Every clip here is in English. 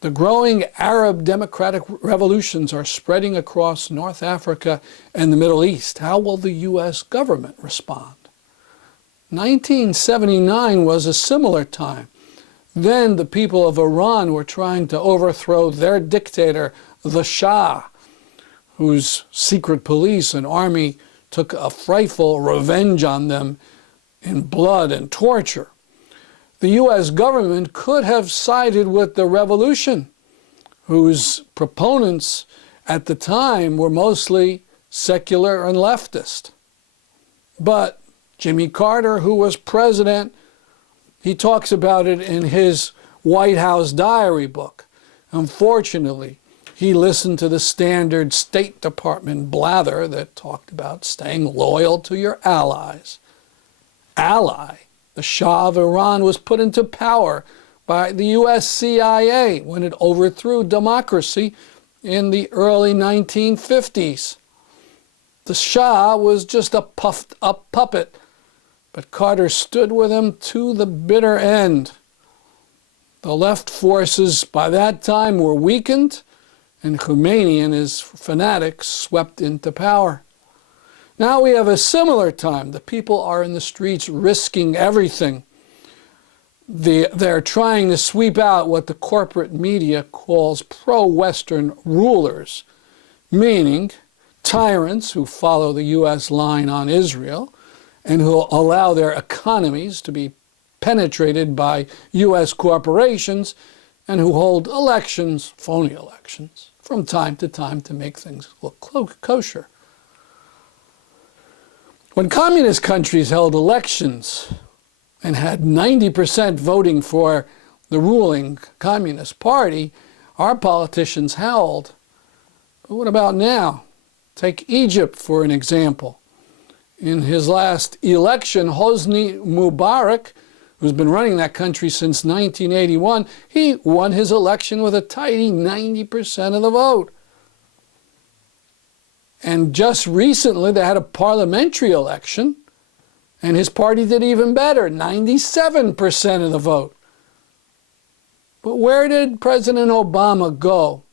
The growing Arab democratic revolutions are spreading across North Africa and the Middle East. How will the U.S. government respond? 1979 was a similar time. Then the people of Iran were trying to overthrow their dictator, the Shah, whose secret police and army took a frightful revenge on them in blood and torture. The U.S. government could have sided with the revolution, whose proponents at the time were mostly secular and leftist. But Jimmy Carter, who was president, he talks about it in his White House diary book. Unfortunately, he listened to the standard State Department blather that talked about staying loyal to your allies. The Shah of Iran was put into power by the U.S. CIA when it overthrew democracy in the early 1950s. The Shah was just a puffed-up puppet, but Carter stood with him to the bitter end. The left forces by that time were weakened, and Khomeini and his fanatics swept into power. Now we have a similar time. The people are in the streets risking everything. They're trying to sweep out what the corporate media calls pro-Western rulers, meaning tyrants who follow the U.S. line on Israel and who allow their economies to be penetrated by U.S. corporations and who hold elections, phony elections, from time to make things look kosher. When communist countries held elections and had 90% voting for the ruling Communist Party, our politicians howled. But what about now? Take Egypt for an example. In his last election, Hosni Mubarak, who's been running that country since 1981, he won his election with a tidy 90% of the vote. And just recently, they had a parliamentary election, and his party did even better, 97% of the vote. But where did President Obama go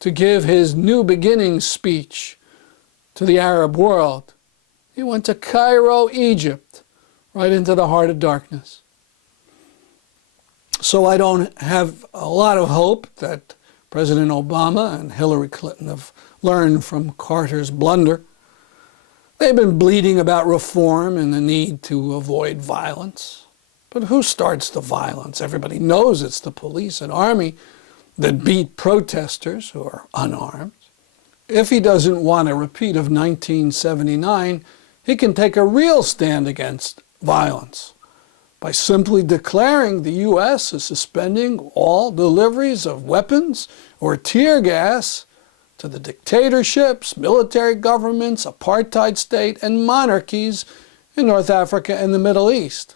to give his New Beginnings speech to the Arab world? He went to Cairo, Egypt, right into the heart of darkness. So I don't have a lot of hope that President Obama and Hillary Clinton have learned from Carter's blunder. They've been bleating about reform and the need to avoid violence. But who starts the violence? Everybody knows it's the police and army that beat protesters who are unarmed. If he doesn't want a repeat of 1979, he can take a real stand against violence by simply declaring the U.S. is suspending all deliveries of weapons or tear gas to the dictatorships, military governments, apartheid state, and monarchies in North Africa and the Middle East.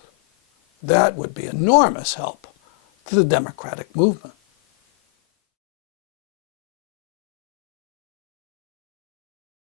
That would be enormous help to the democratic movement.